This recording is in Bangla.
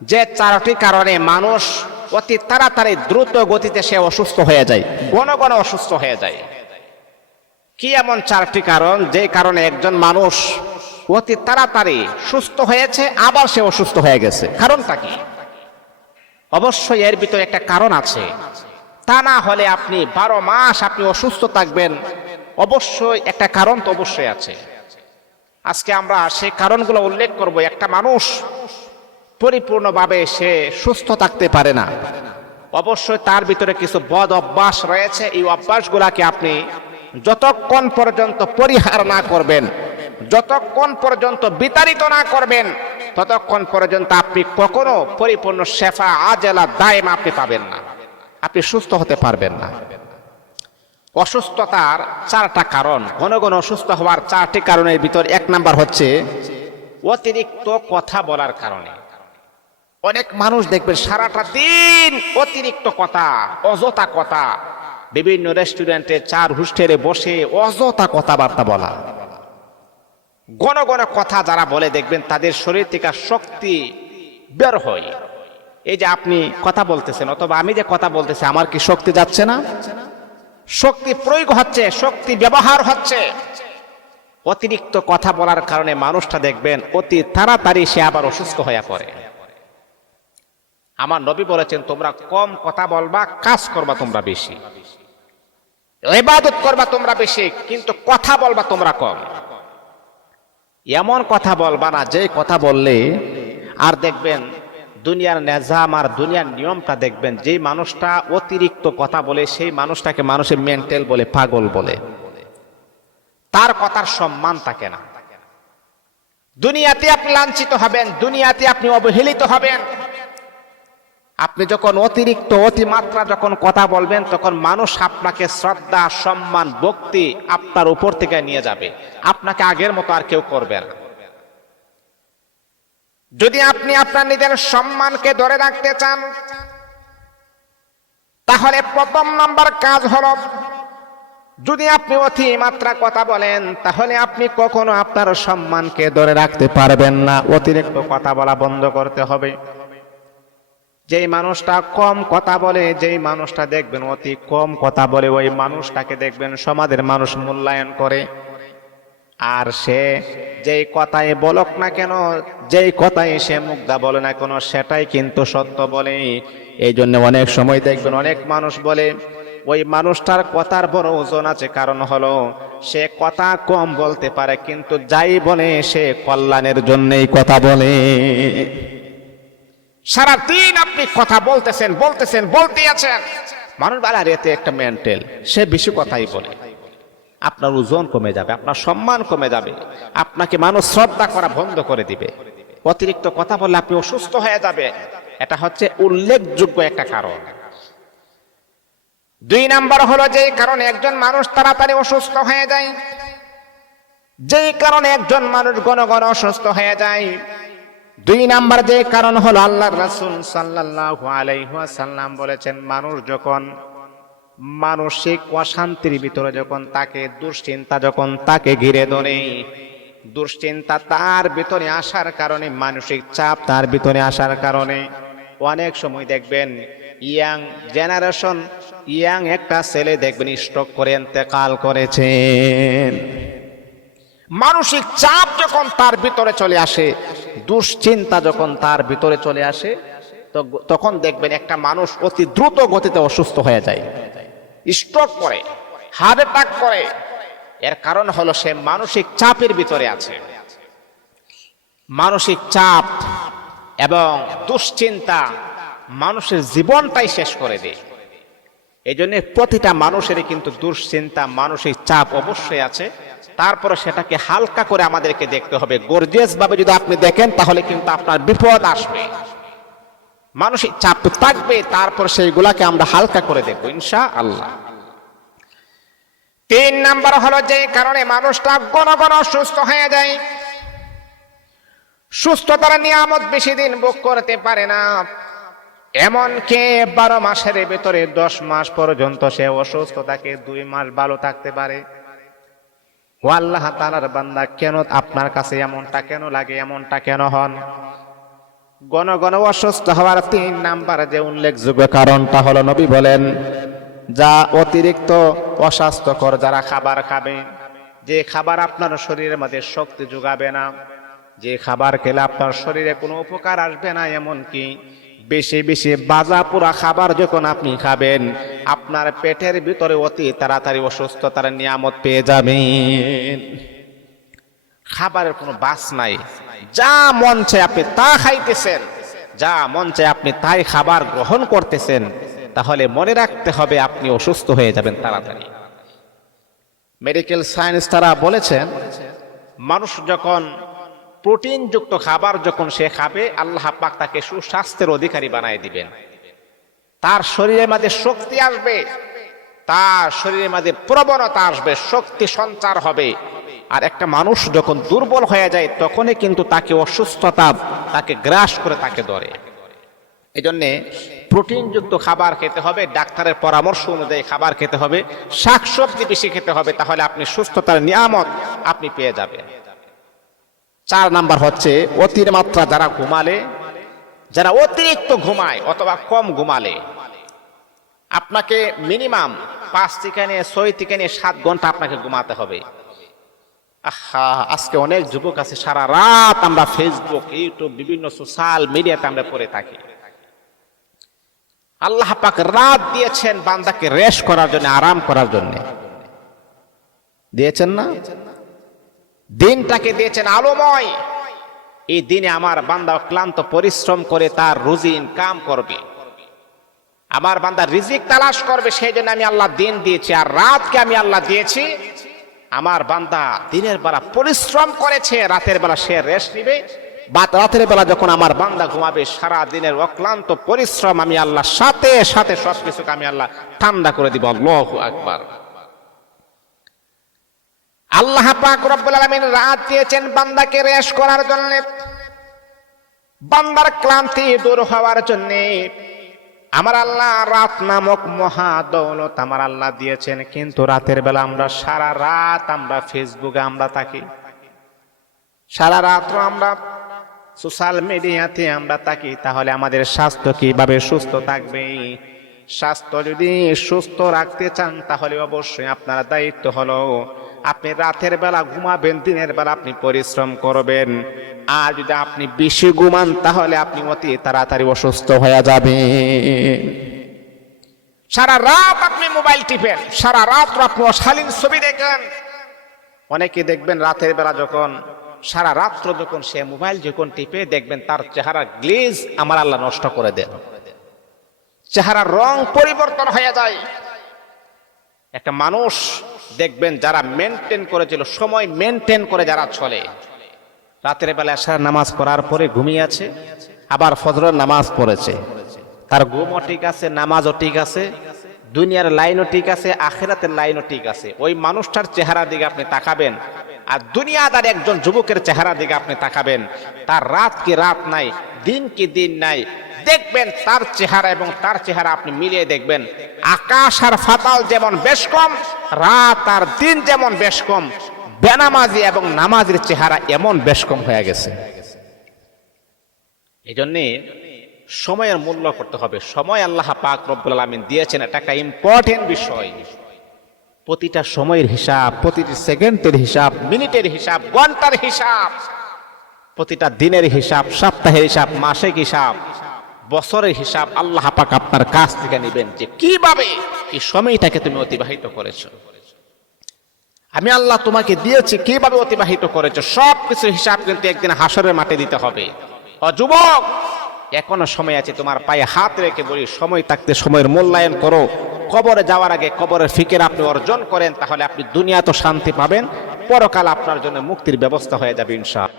যে চারটি কারণে মানুষ অতি তাড়াতাড়ি দ্রুত গতিতে সে অসুস্থ হয়ে যায়, ঘন ঘন অসুস্থ হয়ে যায়। কি এমন চারটি কারণ যে কারণে একজন মানুষ অতি তাড়াতাড়ি সুস্থ হয়েছে আবার সে অসুস্থ হয়ে গেছে? কারণটা কি? অবশ্যই এর ভিতরে একটা কারণ আছে, তা না হলে আপনি 12 মাস আপনি অসুস্থ থাকবেন। অবশ্যই একটা কারণ তো অবশ্যই আছে। আজকে আমরা সেই কারণগুলো উল্লেখ করব। একটা মানুষ পরিপূর্ণভাবে সে সুস্থ থাকতে পারে না, অবশ্যই তার ভিতরে কিছু বদ অভ্যাস রয়েছে। এই অভ্যাসগুলাকে আপনি যতক্ষণ পর্যন্ত পরিহার না করবেন, যতক্ষণ পর্যন্ত বিতাড়িত না করবেন, ততক্ষণ পর্যন্ত আপনি কখনো পরিপূর্ণ শেফা আজেলা দায়েম আপনি পাবেন না, আপনি সুস্থ হতে পারবেন না। অসুস্থতার চারটা কারণ, ঘন ঘন অসুস্থ হওয়ার চারটি কারণের ভিতর 1 নাম্বার হচ্ছে অতিরিক্ত কথা বলার কারণে। অনেক মানুষ দেখবেন সারাটা দিন অতিরিক্ত কথা, অযথা কথা, বিভিন্ন রেস্টুরেন্টে চার হোস্টেলে বসে অযথা কথাবার্তা বলা। ঘন ঘন কথা যারা বলে দেখবেন তাদের শরীর থেকে শক্তি বের হয়। এই যে আপনি কথা বলতেছেন অথবা আমি যে কথা বলতেছি, আমার কি শক্তি যাচ্ছে না? শক্তি প্রয়োগ হচ্ছে, শক্তি ব্যবহার হচ্ছে। অতিরিক্ত কথা বলার কারণে মানুষটা দেখবেন অতি তাড়াতাড়ি সে আবার অসুস্থ হয়ে পড়ে। আমার নবী বলেছেন, তোমরা কম কথা বলবা, কাজ করবা তোমরা বেশি, ইবাদত করবা তোমরা বেশি, কিন্তু কথা বলবা তোমরা কম। এমন কথা বলবা না যে কথা বললে আর দেখবেন দুনিয়ার নিজাম আর দুনিয়ার নিয়মটা দেখবেন, যে মানুষটা অতিরিক্ত কথা বলে সেই মানুষটাকে মানুষের মেন্টাল বলে, পাগল বলে, তার কথার সম্মান থাকে না। দুনিয়াতে আপনি লাঞ্ছিত হবেন, দুনিয়াতে আপনি অবহেলিত হবেন। আপনি যখন অতিরিক্ত অতিমাত্রা যখন কথা বলবেন, তখন মানুষ আপনাকে শ্রদ্ধা সম্মান ভক্তি আপনার উপর থেকে নিয়ে যাবে, আপনাকে আগের মতো আর কেউ করবে না। যদি আপনি আপনার নিজের সম্মানকে ধরে রাখতে চান, তাহলে 1 নম্বর কাজ হলো, যদি আপনি অতিমাত্রা কথা বলেন তাহলে আপনি কখনো আপনার সম্মানকে ধরে রাখতে পারবেন না। অতিরিক্ত কথা বলা বন্ধ করতে হবে। যেই মানুষটা কম কথা বলে, যেই মানুষটা দেখবেন অতি কম কথা বলে, ওই মানুষটাকে দেখবেন সমাজের মানুষ মূল্যায়ন করে। আর সে যেই কথাই বলক না কেন, যেই কথাই সে মুগ্ধা বলে না কেন, সেটাই কিন্তু সত্য বলে। এই জন্য অনেক সময় দেখবেন অনেক মানুষ বলে ওই মানুষটার কথার বড় ওজন আছে, কারণ হলো সে কথা কম বলতে পারে, কিন্তু যাই বলে সে কল্যাণের জন্যই কথা বলে। সারাদিন আপনি কথা বলতেছেন বলতেছেন বলতে আছেন, মানুষ বলে আরে এতে একটা মেন্টাল, সে বেশি কথাই বলে। আপনার ওজন কমে যাবে, আপনার সম্মান কমে যাবে, আপনাকে মানুষ শ্রদ্ধা করা বন্ধ করে দিবে। অতিরিক্ত কথা বললে আপনি অসুস্থ হয়ে যাবে, এটা হচ্ছে উল্লেখযোগ্য একটা কারণ। 2 নাম্বার হলো যেই কারণে একজন মানুষ তাড়াতাড়ি অসুস্থ হয়ে যায়, যেই কারণে একজন মানুষ ঘন ঘন অসুস্থ হয়ে যায়। 2 নাম্বার যে কারণ হলো, আল্লাহর রাসূল সাল্লাল্লাহু আলাইহি ওয়াসাল্লাম বলেছেন, মানুষ যখন মানসিক অশান্তির ভিতরে যখন তাকে, দুশ্চিন্তা যখন তাকে ঘিরে ধরে, দুশ্চিন্তা তার ভিতরে আসার কারণে, মানসিক চাপ তার ভিতরে আসার কারণে অনেক সময় দেখবেন ইয়াং জেনারেশন, ইয়াং একটা ছেলে দেখবেন স্ট্রোক করে ইন্তেকাল করেছেন। মানসিক চাপ যখন তার ভিতরে চলে আসে, দুশ্চিন্তা যখন তার ভিতরে চলে আসে, তখন দেখবেন একটা মানুষ অতি দ্রুত গতিতে অসুস্থ হয়ে যায়, স্ট্রোক করে, হার্ট অ্যাটাক করে। এর কারণ হলো সে মানসিক চাপের ভিতরে আছে। মানসিক চাপ এবং দুশ্চিন্তা মানুষের জীবনটাই শেষ করে দেয়। এই জন্য প্রতিটা মানুষেরই কিন্তু দুশ্চিন্তা, মানসিক চাপ অবশ্যই আছে। তারপরে সেটাকে হালকা করে আমাদেরকে দেখতে হবে। গর্জিয়াস ভাবে যদি আপনি দেখেন তাহলে কিন্তু আপনার বিপদ আসবে। মানসিক চাপ তো থাকবে, তারপর সেইগুলাকে আমরা হালকা করে দেখবো ইনশাআল্লাহ। 3 নাম্বার হলো যে কারণে মানুষটা ঘন ঘন অসুস্থ হয়ে যায়, সুস্থতার নিয়ামত বেশি দিন ভোগ করতে পারে না। এমনকি 12 মাসের ভিতরে 10 মাস পর্যন্ত সে অসুস্থ থাকে, 2 মাস ভালো থাকতে পারে। ও আল্লাহ তাআলার বান্দা, কেন আপনার কাছে এমনটা কেন লাগে, এমনটা কেন হন? ঘন ঘন অসুস্থ হওয়ার 3 নাম্বার যে উল্লেখযোগ্য কারণটা হলো, নবী বলেন, যা অতিরিক্ত অস্বাস্থ্যকর যারা খাবার খাবে, যে খাবার আপনার শরীরের মধ্যে শক্তি যোগাবে না, যে খাবার খেলে আপনার শরীরে কোনো উপকার আসবে না, এমনকি বেশি বেশি বাজা পোড়া খাবার যখন আপনি খাবেন, আপনার পেটের ভিতরে অতি তাড়াতাড়ি অসুস্থতার নিয়ামত পেয়ে যাবেন। খাবারের কোনো বাস নাই, যা মন চায় আপনি তা খাইতেছেন, যা মন চায় আপনি তাই খাবার গ্রহণ করতেছেন, তাহলে মনে রাখতে হবে আপনি অসুস্থ হয়ে যাবেন তাড়াতাড়ি। মেডিকেল সায়েন্স তারা বলেছেন, মানুষ যখন প্রোটিনযুক্ত খাবার যখন সে খাবে, আল্লাহ পাক তাকে সুস্বাস্থ্যের অধিকারী বানায় দিবেন। তার শরীরের মধ্যে শক্তি আসবে, তার শরীরের মধ্যে প্রবণতা আসবে, শক্তি সঞ্চার হবে। আর একটা মানুষ যখন দুর্বল হয়ে যায়, তখনই কিন্তু তাকে অসুস্থতা তাকে গ্রাস করে তাকে ধরে। এই জন্যে প্রোটিনযুক্ত খাবার খেতে হবে, ডাক্তারের পরামর্শ অনুযায়ী খাবার খেতে হবে, শাকসবজি বেশি খেতে হবে, তাহলে আপনি সুস্থতার নিয়ামত আপনি পেয়ে যাবেন। 4 নাম্বার হচ্ছে অতিমাত্রা যারা ঘুমালে, যারা অতিরিক্ত ঘুমায় অথবা কম ঘুমালে, আপনাকে মিনিমাম 5 থেকে 6 থেকে 7 ঘন্টা আপনাকে ঘুমাতে হবে। আজকে অনেক যুবক আছে সারা রাত আমরা ফেসবুক, ইউটিউব, বিভিন্ন সোশ্যাল মিডিয়াতে আমরা পড়ে থাকি। আল্লাহ পাক রাত দিয়েছেন বান্দাকে রেস্ট করার জন্য, আরাম করার জন্য দিয়েছেন না? দিনটাকে দিয়েছেন আলোময়। এই দিনে আমার বান্দা ক্লান্ত পরিশ্রম করে তার রুজি ইনকাম করবে, আমার বান্দা রিজিক তালাশ করবে, সেই জন্য আমি আল্লাহ দিন দিয়েছি। আর রাতকে আমি আল্লাহ দিয়েছি, আমার বান্দা দিনের বেলা পরিশ্রম করেছে, রাতের বেলা সে রেস্ট নিবে। রাতের বেলা যখন আমার বান্দা ঘুমাবে, সারা দিনের অক্লান্ত পরিশ্রম আমি আল্লাহ সাথে সাথে সবকিছুকে আমি আল্লাহ ঠান্ডা করে দিব। আল্লাহু আকবার। আল্লাহ পাক রব্বুল আলামিন রাত দিয়েছেন বান্দাকে রেস্ট করার জন্য, বান্দার ক্লান্তি দূর হওয়ার জন্য। আমার আল্লাহ রাত নামক মহা দৌলত আমার আল্লাহ দিয়েছেন, কিন্তু রাতের বেলা আমরা সারা রাত আমরা ফেসবুকে আমরা থাকি, সারা রাত আমরা সোশ্যাল মিডিয়াতে আমরা থাকি। তাহলে আমাদের স্বাস্থ্য কিভাবে সুস্থ থাকবে? স্বাস্থ্য যদি সুস্থ রাখতে চান, তাহলে অবশ্যই আপনার দায়িত্ব হলো আপনি রাতের বেলা ঘুমাবেন, দিনের বেলা আপনি পরিশ্রম করবেন। আর যদি আপনি বেশি ঘুমান, তাহলে আপনি অতি তাড়াতাড়ি অসুস্থ হয়ে যাবেন। সারা রাত আপনি মোবাইল টিপেন, সারা রাত আপনি অশালীন ছবি দেখেন। অনেকে দেখবেন রাতের বেলা যখন সারা রাত্র যখন সে মোবাইল যখন টিপে, দেখবেন তার চেহারা গ্লেজ আমার আল্লাহ নষ্ট করে দেন, চেহারার রং পরিবর্তন হয়ে যায়। একটা মানুষ দেখবেন যারা মেনটেন করেছিল, সময় মেনটেন করে যারা চলে, রাতের বেলা এশার নামাজ পড়ার পরে ঘুমিয়ে আছে, আবার ফজরের নামাজ পড়েছে, তার ঘুমও ঠিক আছে, নামাজও ঠিক আছে, দুনিয়ার লাইনও ঠিক আছে, আখিরাতের লাইনও ঠিক আছে। ওই মানুষটার চেহারার দিকে আপনি তাকাবেন, আর দুনিয়াদার একজন যুবকের চেহারার দিকে আপনি তাকাবেন, তার রাত কি রাত নাই, দিন কি দিন নাই, দেখবেন তার চেহারা এবং তার চেহারা আপনি মিলিয়ে দেখবেন, আকাশ আর ফাতাল যেমন বেশ কম, রাত আর দিন যেমন বেশ কম, বেনামাজি এবং নামাজির চেহারা এমন বেশ কম হয়ে গেছে। এই জন্যে সময়ের মূল্য করতে হবে। সময় আল্লাহ পাক রব্বুল আলামিন দিয়েছেন, এটা একটা ইম্পর্টেন্ট বিষয়। প্রতিটা সময়ের হিসাব, প্রতিটি সেকেন্ডের হিসাব, মিনিটের হিসাব, ঘন্টার হিসাব, প্রতিটা দিনের হিসাব, সপ্তাহের হিসাব, মাসিক হিসাব, বছরের হিসাব আল্লাহ পাক আপনার কাছ থেকে নেবেন, যে কিভাবে এই সময়টাকে তুমি অতিবাহিত করেছো। আমি আল্লাহ তোমাকে দিয়েছি, কিভাবে অতিবাহিত করেছো, সবকিছু হিসাব কিন্তু একদিন হাসরের মাঠে দিতে হবে। ও যুবক, এখনো সময় আছে, তোমার পায়ে হাত রেখে বলি, সময় থাকতে সময়ের মূল্যায়ন করো। কবরে যাওয়ার আগে কবরের ফিকির আপনি অর্জন করেন, তাহলে আপনি দুনিয়া তো শান্তি পাবেন, পরকাল আপনার জন্য মুক্তির ব্যবস্থা হয়ে যাবে ইনশাআল্লাহ।